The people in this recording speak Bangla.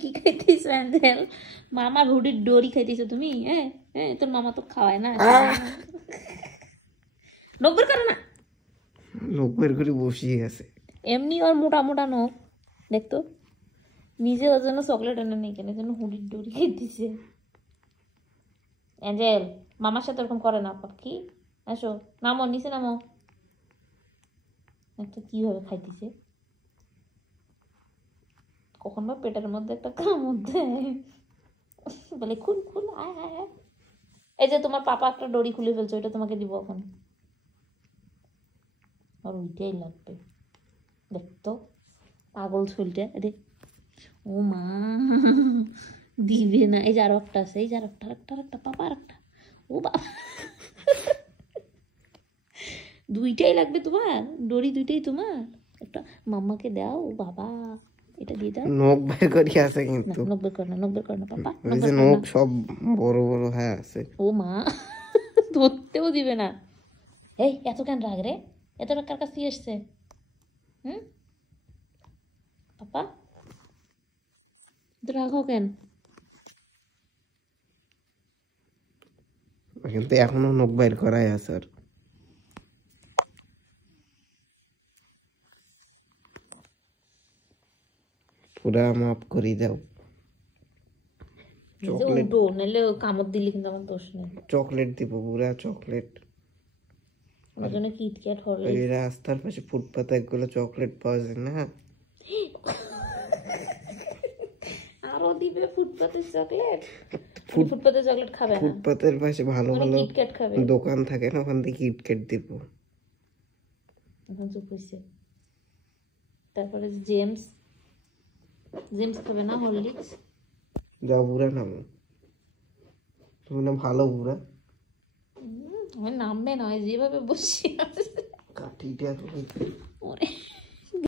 কি খাইতেছ অ্যাঞ্জেল? মামার হুডির ডরি খাইতেছো তুমি? হ্যাঁ হ্যাঁ, তোর মামা তো খাওয়ায় না। নব্বই করে না, 90 করে বসিয়ে আছে। এমনি ওর মোটা মোটা নখ দেখতো, নিজে ওর জন্য চকলেট এনে নেই কেন, জন্য হুডির ডরি খাইতেছে। অ্যাঞ্জেল মামার সাথে ওরকম করে না পাখি। আসো নামো, নিচে নামো। একটা কিভাবে খাইতেছে, কখন বা পেটের মধ্যে একটা কামড় দেয়, বলে খুল খুল আয় আয় আয়। এই যে তোমার পাপা একটা দড়ি খুলে ফেলছে, ওইটা তোমাকে দিব এখন। আর ওইটাই লাগবে, দেখতো পাগল ছুলটা রে। ও মা, দিবে না। এই যে আরো একটা আছে, এই যে আরেকটা পাপা আরেকটা। ও বাবা, দুইটাই লাগবে তোমার, দড়ি দুইটাই তোমার। একটা মাম্মাকে দাও। ও বাবা, এটা দিয়ে দাও। নখ বের করি আছে না কিন্তু, 90 কর না, 90 কর না পাপা, ওই 90 যে কর না। নখ সব বড় বড় হয়ে আছে। ও মা, ধরতেও দিবে না। এই এত কেন রাগ রে, এত রাগ কার কাছ থেকে এসছে? হুম পাপা, এত রাগ হও কেন? কিন্তু এখনো নখ বের করাই আছে আর। পুরা মাফ করে দাও। চকলেট, উল্টো নাহলে কামড় দিলে কিন্তু আমার দোষ নেই। চকলেট দিব, পুরা চকলেট। আমার জন্য কিটক্যাট ওই হরলিক্স। রাস্তার পাশে ফুটপাতে একগুলো চকলেট পাওয়া যায় না, আরো দিবে ফুটপাতের চকলেট? ফুটপাতের চকলেট খাবে না, ফুটপাতের পাশে ভালো মানে ভালো কিটক্যাট খাবে। দোকান থাকে না, ওখান থেকে কিটক্যাট দিব। এখন চুপ হয়েছে। তারপরে জেমস, জেমস খাবে না হরলিক্স? যাও বুড়া নামো, তুমি না ভালো বুড়া। আমার নামবে নয়, যেভাবে বসে আছে। কাঠিটা তুমি ওরে